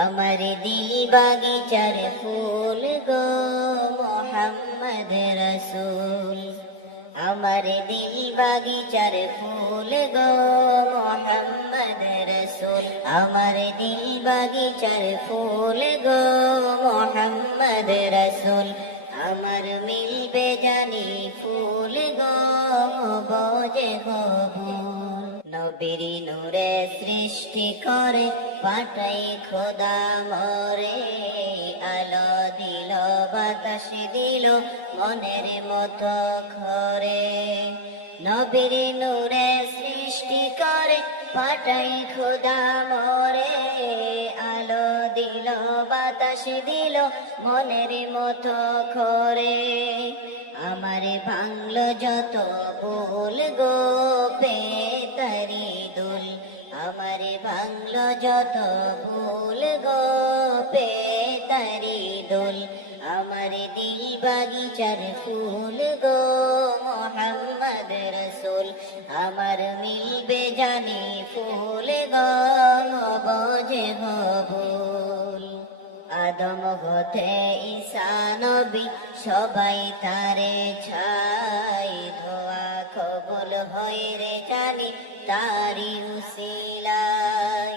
আমার দিল বাগিচার ফুল গো মোহাম্মদ রসুল। আমার দিল বাগিচার ফুল গো মোহাম্মদ রসুল। আমার দিল বাগিচার ফুল গো মোহাম্মদ রসুল। আমার মিলবে জানি ফুল গো বোঝে কবুল। নবীর নূরে সৃষ্টি করে পাঠাই খোদা মরে, আলো দিল বাতাস দিল মনের মতো খরে। নবীর নূরে সৃষ্টি করে পাঠাই খোদা মরে, আলো দিল বাতাস দিল মনের মতো খরে। আমার বাংলো যত ভুল গো পেতারি দুল। আমার বাংলো যত ভুল গো পেতারি দুল। আমার দিল বাগিচার ফুল গো মোহাম্মদ রসুল। আমার মিলবে জানি ফুল গো বোঝে কবুল। আদম হতে ঈসা নবী সবাই তারে ছাই, ধোয়া কবুল হয় রে জানি তারি উসিলায়।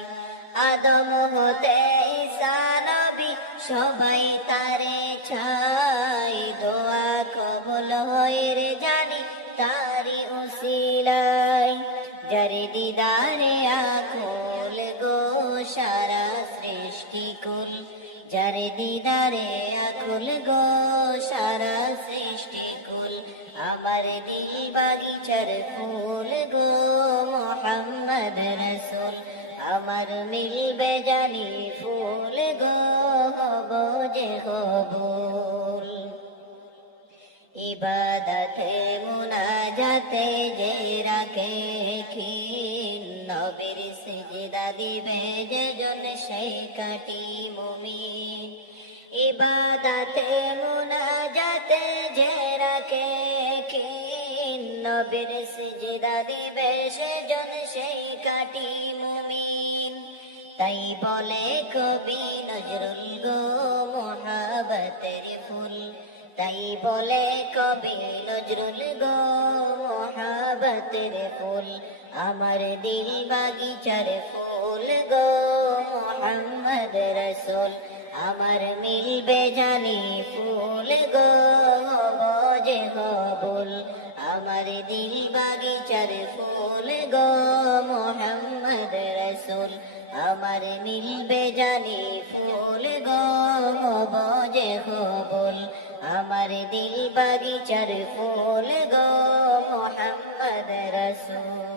আদম হতে ঈসা নবী সবাই তারে ছাই, দোয়া কবুল হয় রে জানি তারি উসিলায়। যার দিদারে আকুল গো সারা সৃষ্টি কুল। যার দিদারে আকুল গো সারা সৃষ্টি কুল। আমার দিল বাগিচার ফুল গো মোহাম্মদ রসুল। আমার মিলবে জানি ফুল গো বোঝে কবুল। ইবাদতে মুনাজাতে যে রাখে খিন, নবীর সিজদা দিবে যে জন সেই কাটি মুমিন। ইবাদতে মুনাজাতে যে রাখে খিন, নবীর সিজদা দিবে সে জন সেই কাটি মুমিন। তাই বলে কবি নজরুল গো মোহাব্বতের ফুল। তাই বলে কবি নজরুল গো মোহাব্বতের ফুল। আমার দিল বাগিচার ফুল গো মোহাম্মদ রসুল। আমার মিলবে জানি ফুল গো বোঝে কবুল। আমার দিল বাগিচার ফুল গো মোহাম্মদ রসুল। আমার মিলবে জানি ফুল গো বোঝে কবুল। আমার দিল বাগিচার ফুল গো মোহাম্মদ রসুল।